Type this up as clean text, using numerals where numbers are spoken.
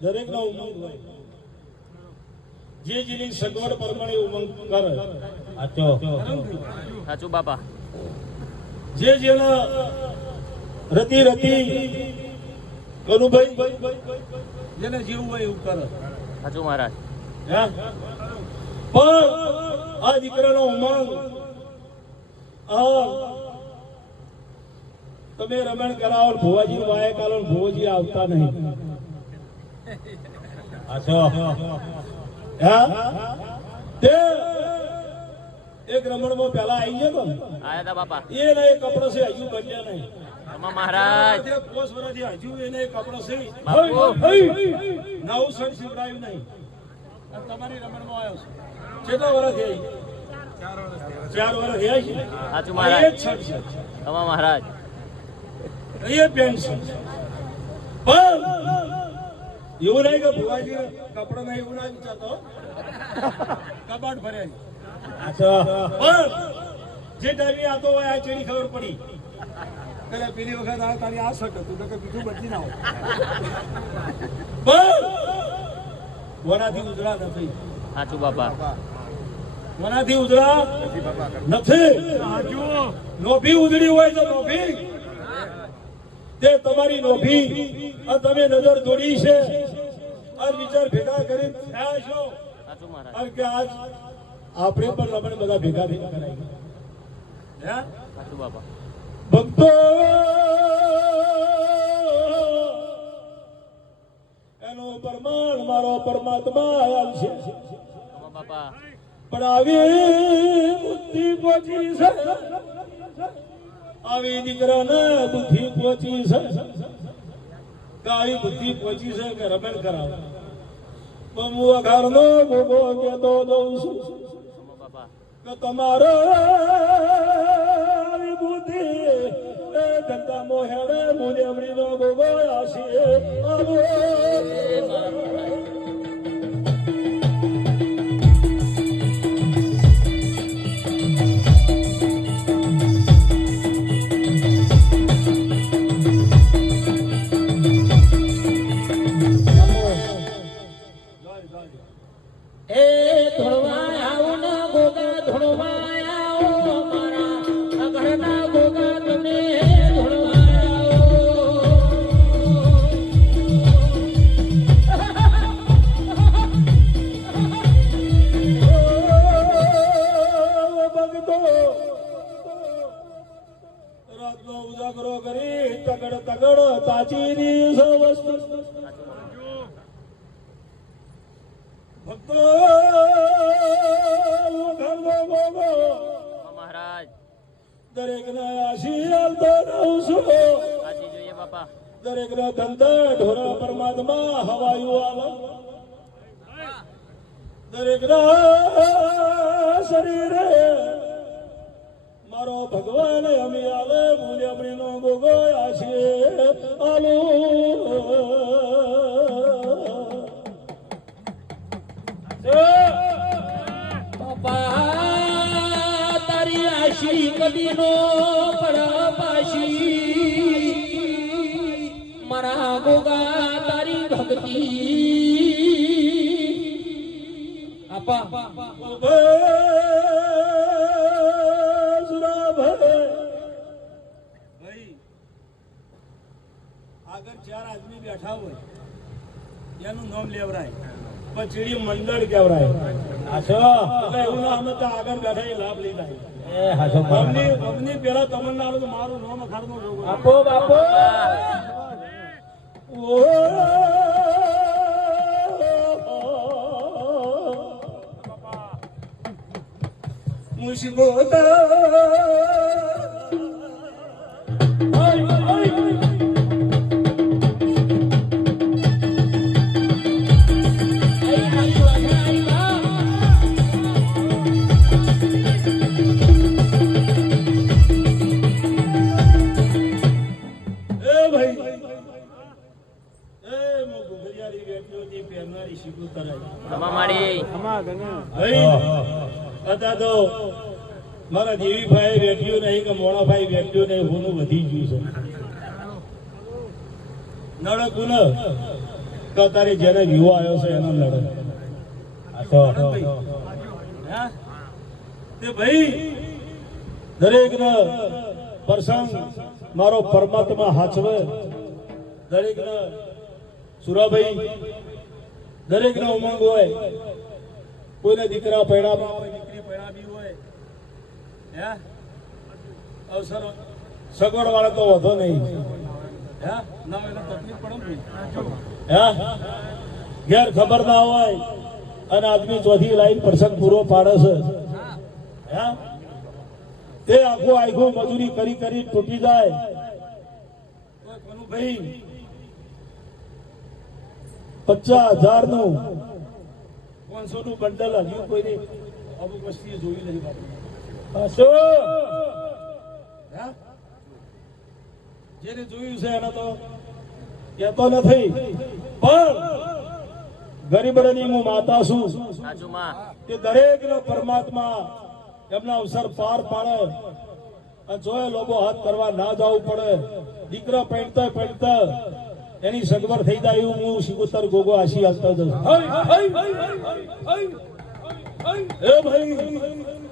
દરેક નો ઉમંગ હોય જે જેની સગવડ પ્રમાણે ઉમંગ કરે સાચું બાપા જે જેના રતી રતી કનુભાઈ જેને જેવું હોય એવું કરે સાચું મહારાજ પણ આ દીકરાનો ઉમંગ તમે રમણ કરાવો ભુવાજી વાય કાલો ભુવાજી આવતા નહીં તે એક રમણમાં પેલા આવી ગયો આયા તા બાપા એ નહીં કપડો છે હજુ બન્યા નહીં મહારાજ 5 વર્ષથી હજુ એને કપડો છે બાપુ નવું સણ શિવરાયું નહીં તમારી રમણમાં આવ્યો છે કેટલા વર્ષ થઈ 4 વર્ષ થયા છે સાચું મહારાજ એક સણ છે મહારાજ એ પેન્શન પણ એવું નહીં કે ભુવાજી કપડો નહીં એવું ના વિચારતો કબાટ ભર્યા પણ જે ટાઈમે આતો હોય આ ચેડી ખબર પડી એટલે પેલી વખત આ તારી આ શર્ટ હતું કે બીજું બદલી ના હોય પણ વરાથી ઉજળા નથી સાચું બાપા વરાથી ઉજળા નથી નોભી ઉજળી હોય તો નોભી તે તમારી નોભી અને તમે નજર દોડી છે અને વિચાર ભેગા કરી થયા છો સાચું મહારાજ અને કે આજ આપણે પણ રમણ બધા ભેગા ભેગા કરાય સાચું બાપા ભક્તો એનો પ્રમાણ મારો પરમાત્મા આવશે બાપા પણ આવી બુદ્ધિ પહોંચી છે આવી દીકરાને બુદ્ધિ પહોંચી છે કે આવી બુદ્ધિ પહોંચી છે કે રમણ કરાવે હું અઘારનો ગોગો કેતો દઉં છું કે તમારો આવી બુદ્ધિ એ ધંધા મોહેડે મુજબડીનો ગોગો આશી આવો ઉજાગરો કરી તગડ તગડ તાચીની વસ્તુ ભક્તો મહારાજ દરેક ને આશીર્વાદ દઉં છું જોઈએ બાપા દરેક ને ધંધા ઢોરા પરમાત્મા હવાયું આલમ દરેક ના શરીરે મારો ભગવાન અમે આલે મૂલ્યમણી નો ગોગો આશે આલો બાપા તારી આશી કદી નો પડપાશી મારા ગોગા તારી ભક્તિ આપા આગળ 4 આદમી બેઠા હોય એનું નામ લેવરાય પણ ચીડી મંડળ કેવરાય એવું ના અમે તો આગળ બેઠા એ લાભ લીધા અમની પેલા તમન્ના તો મારું નામ અખાડનો આપો બાપો મુસીબત મારા દેવી ભાઈ બેઠ્યું નહીં કે મોણા ભાઈ બેઠ્યું નહીં હોનું વધી ગયું છે નળકુન કે તારે જેને વિવો આવ્યો છે એનો લડે હા? તે ભાઈ દરેક પ્રસંગ મારો પરમાત્મા હાચવે, દરેક સુરાભાઈ દરેક ઉમંગ હોય, કોઈને દીકરા પૈણામાં હોય, દીકરી પૈણાવી હોય, હે અવસર સગવડ વાળા તો વધો નહીં, હે ના હોય તો તકલીફ પડે ને, હે ઘેર ખબર ના હોય અને આદમી ચોથી લાઈન પ્રસંગ પૂરો પાડે છે, હે તે આખું મજૂરી કરી કરી તૂટી જાય. ભાઈ 50,000 નું 500 નું બંડલ હજુ કોઈને અમુક વસ્તીએ જોઈ નહીં બાપુ. જેને જોયું છે એને તો કહેતો નથી, પણ ગરીબની હું માતા છું સાચું માં. કે દરેક નો પરમાત્મા એમના અવસર પાર પાડે અને જો એ લોકો હાથ કરવા ના જવું પડે, દીકરા પૈણતા એની સગવડ થઈ જાય એવું હું સિકોતર ગોગો આશી આપતો જઉં. એ ભાઈ